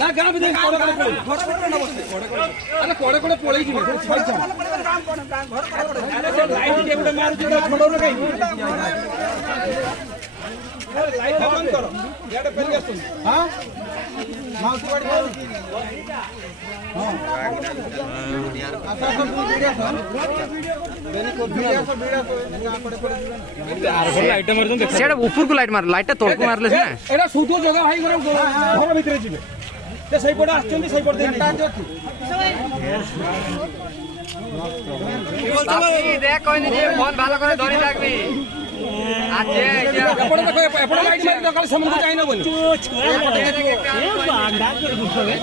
না গাঁ ভিতরে আরে কোড়ে কোড়ে পড়েই দিবে লাইট যেটা মারুছি ছোট না কাই লাইট বন্ধ করো এটা পেলে আসুন হ্যাঁ মাউসি বাড়ি উপরକୁ ଲାଇଟ୍ ମାର ଲାଇଟ୍ ଟା ତଳକୁ ମାରିଲେ ସିନା ଏଟା ସୁଦ ଜାଗା ଭାଇ ଘର ଭିତରେ ଯିବେ ସେ ସେଇପଟେ ଆସିଛନ୍ତି ସେଇପଟେ দেখ কইনি যে ফোন ভালো করে ধরি রাখবি আজে এপড়ে দেখো এপড়ে লাইট মারি দরকার সমুদ্র যাই না বনি বাগদা করে বুঝবে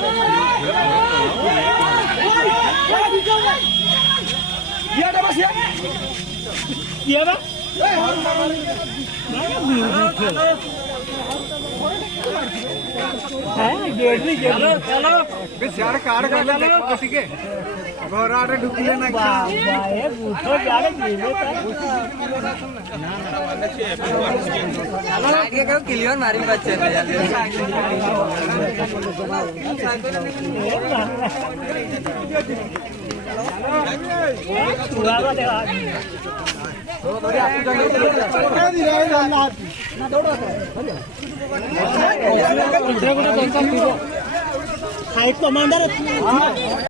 ইয়াটা বসিয়া কি হবে হ্যাঁ গেট নি চলো চলো বেশার কাট গেল কসিকে ঘর আড়ে ঢুকিলে না বাবা এ বুঝো যাবে দিবে আগে কেউ ক্লিয়ার মারি পাচ্ছে না হাইট কমান্ডার